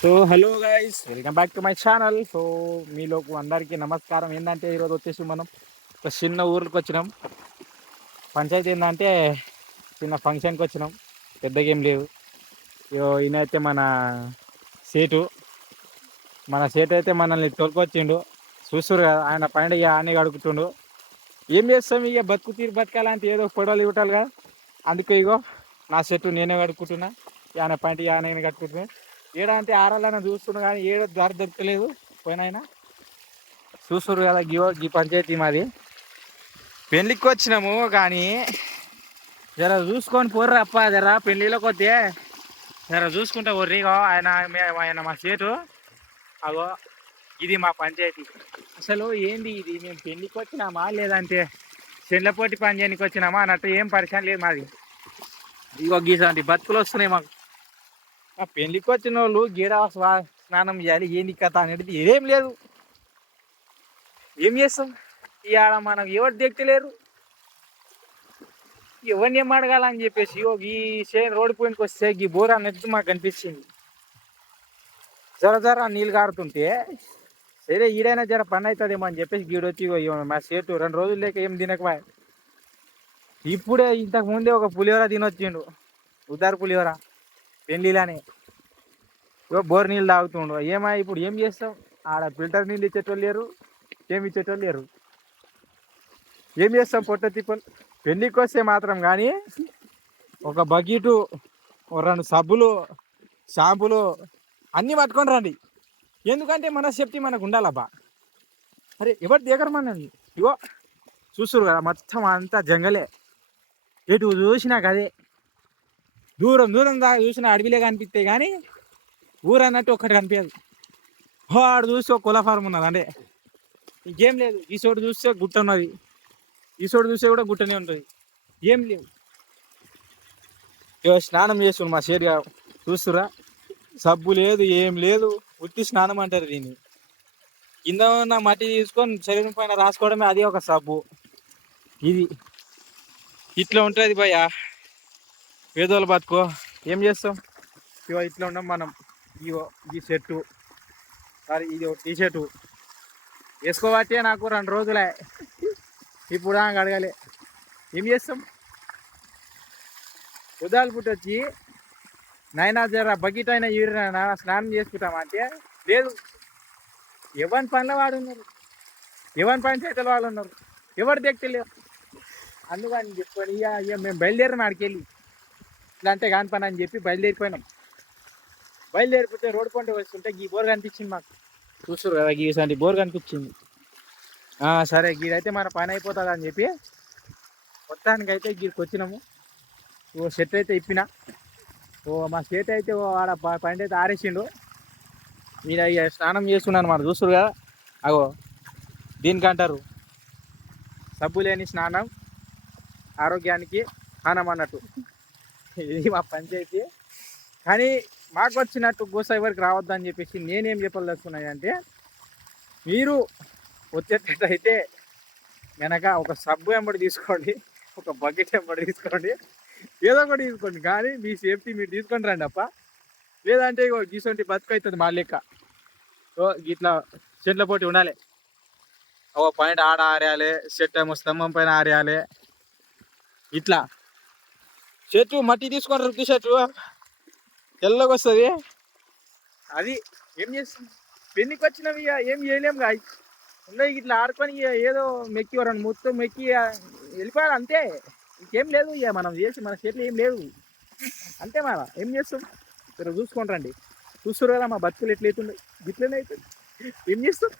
So hello guys, welcome back to my channel. So మీలోకి అందరికీ నమస్కారం. ఏంటంటే ఈరోజు వచ్చేసి మనం ఒక చిన్న ఊరికి వచ్చినాం. పంచాయతీ ఏంటంటే చిన్న ఫంక్షన్కి వచ్చినాం. పెద్దగా ఏం లేదు. ఈయనైతే సేటు మన సేటు అయితే మనల్ని తోలుకొచ్చిండు. చూస్తురు కదా, ఆయన పైన ఇక ఆనే అడుగుతుండు. ఏం చేస్తాం, ఇక బతుకు తీరు బతకాలంటే ఏదో పొడవలు ఇవ్వటాలు కదా. అందుకే ఇగో నా సెట్టు నేనే కడుక్కుంటున్నా. ఆయన పైన ఆనే కట్టుకుంటున్నా. ఏడ అంటే ఆరాలైనా చూస్తున్నా కానీ ఏడో దారి దొరకలేదు. పోయినాయినా చూస్తున్నారు కదా, గీ పంచాయతీ మాది. పెళ్ళికి వచ్చినాము కానీ జర చూసుకొని పోర్రా అప్ప. జర పెళ్ళిలోకి వస్తే జర చూసుకుంటా పోర్రిగో. ఆయన మా సేటు. అగో ఇది మా పంచాయతీ. అసలు ఏంది ఇది, మేము పెళ్ళికి వచ్చినామా లేదంటే చెండ్లపోటీ పని చేయడానికి వచ్చినామా అన్నట్టు ఏం పరిచయం లేదు మాది. ఇగో గీసాంటి బతుకులు వస్తున్నాయి మాకు. ఆ పెళ్ళికి వచ్చిన వాళ్ళు గీడ స్నానం చేయాలి, ఏంది కథ అనేది ఏం లేదు. ఏం చేస్తాం, ఇవాళ మనం ఎవరు దిక్కలేరు, ఎవరిని ఏం అడగాలని చెప్పేసి ఈ రోడ్డు పోయినకి వస్తే ఈ బోర్ అన్నట్టు మాకు అనిపించింది. జర నీళ్ళు కారుతుంటే సరే ఈడైనా జర పని అవుతుందేమో అని చెప్పేసి గీడొచ్చి మా సేటు 2 రోజులు లేక ఏం తినకవా. ఇప్పుడే ఇంతకు ముందే ఒక పులిహోర తినొచ్చిండు, ఉదారు పులిహోర పెళ్ళిలానే. బోర్ నీళ్ళు తాగుతుండు. ఇప్పుడు ఏం చేస్తాం, ఆడ ఫిల్టర్ నీళ్ళు ఇచ్చేటోళ్ళు లేరు, ఏమి ఇచ్చేటోళ్ళు లేరు. ఏం చేస్తాం పొట్ట తిప్పలు. పెళ్ళికి వస్తే మాత్రం కానీ ఒక బకెటు, 2 సబ్బులు, షాంపులు అన్నీ పట్టుకొని రండి. ఎందుకంటే మన సేఫ్టీ మనకు ఉండాలబ్బా. అరే ఎవరి దగ్గర మనది ఇగో చూస్తురు కదా, మొత్తం అంతా జంగలే. ఎటు చూసినా కదే, దూరం దాకా చూసినా అడవిలే కనిపిస్తాయి కానీ ఊరు అన్నట్టు ఒక్కటి కనిపించదు. ఆడు చూస్తే ఒక కుల ఫార్మ్ ఉన్నది అంటే ఇంకేం లేదు. ఈ చోటు చూస్తే గుట్ట ఉన్నది, ఈ చోటు చూస్తే కూడా గుట్టనే ఉంటుంది, ఏం లేవు. స్నానం చేస్తున్నారు మా షేర్గా, చూస్తురా. సబ్బు లేదు, ఏం లేదు, ఉత్తి స్నానం అంటారు దీన్ని. కింద ఉన్న మట్టి తీసుకొని శరీరం పైన రాసుకోవడమే, అది ఒక సబ్బు. ఇది ఇట్లా ఉంటుంది భయ్యా పేదోళ్ళ బతుకో. ఏం చేస్తాం, ఇవో ఇట్లా ఉన్నాం మనం. ఈ షర్టు, సారీ ఇది ఒక టీషర్టు వేసుకోబట్టే నాకు 2 రోజులే. ఇప్పుడు అడగాలి ఏం చేస్తాం. ఉదాలు పుట్టొచ్చి నైనా జర బకెట్ అయినా ఈరినా స్నానం చేసుకుంటామంటే లేదు. ఎవరి పనిలో వాడు ఉన్నారు, ఎవరి పంచాయతీలో వాళ్ళు ఉన్నారు, ఎవరు దిక్కలేరు. అందుకని చెప్పుకొని ఇక మేము బయలుదేరిన ఆడికెళ్ళి ఇట్లా అంటే కాని పని అని చెప్పి బయలుదేరిపోయినాం. బయలుదేరిపోతే రోడ్డు పంట వస్తుంటే ఈ బోర్ కనిపించింది మాకు. చూస్తారు కదా, గీసంటి బోర్ కనిపించింది. సరే గీడైతే మన పని అయిపోతుంది అని చెప్పి మొత్తానికి అయితే గీడికి వచ్చినాము. షర్ట్ అయితే ఇప్పిన. మా షర్ట్ అయితే ఆడ పైన అయితే ఆరేసిండు. ఈయన ఇక స్నానం చేస్తున్నాను మనం, చూస్తారు కదా. అగో దీనికంటారు సబ్బు లేని స్నానం ఆరోగ్యానికి హానం అన్నట్టు. ఇది మా పంచాయతీ. కానీ మాకు వచ్చినట్టు గోస ఎవరికి రావద్దని చెప్పేసి నేనేం చెప్పదలుచుకున్నాను అంటే, మీరు వచ్చేటట్టయితే వెనక ఒక సబ్బు ఎంబడి తీసుకోండి, ఒక బకెట్ ఎంబడి తీసుకోండి, ఏదో ఒకటి తీసుకోండి. కానీ మీ సేఫ్టీ మీరు తీసుకొని రండి అప్ప. లేదంటే ఇగో గీసొంటి బతుకు అవుతుంది మా లెక్క. ఇట్లా చెట్ల పోటీ ఉండాలి. ఒక పాయింట్ ఆడ ఆరేయాలి, చెట్టు ఏమో స్తంభం పైన ఆరేయాలి. ఇట్లా చెట్టు మట్టి తీసుకొని రుక్కి చెట్టు తెల్లగా వస్తుంది. అది ఏం చేస్తాం, పెళ్ళికి వచ్చినవి ఏం చేయలేము గా. ఉన్నాయి ఇట్లా ఆడుకొని ఏదో మెక్కి 2 మొత్తం మెక్కి వెళ్ళిపోయాలి అంతే. ఇంకేం లేదు. ఇక మనం చేసి మన చేతిలో ఏం లేదు అంతే. ఏం చేస్తాం, ఇక్కడ చూసుకొని రండి. చూస్తారు కదా మా బతుకులు ఎట్లయితుండే, ఇట్లనే అవుతుంది. ఏం చేస్తాం.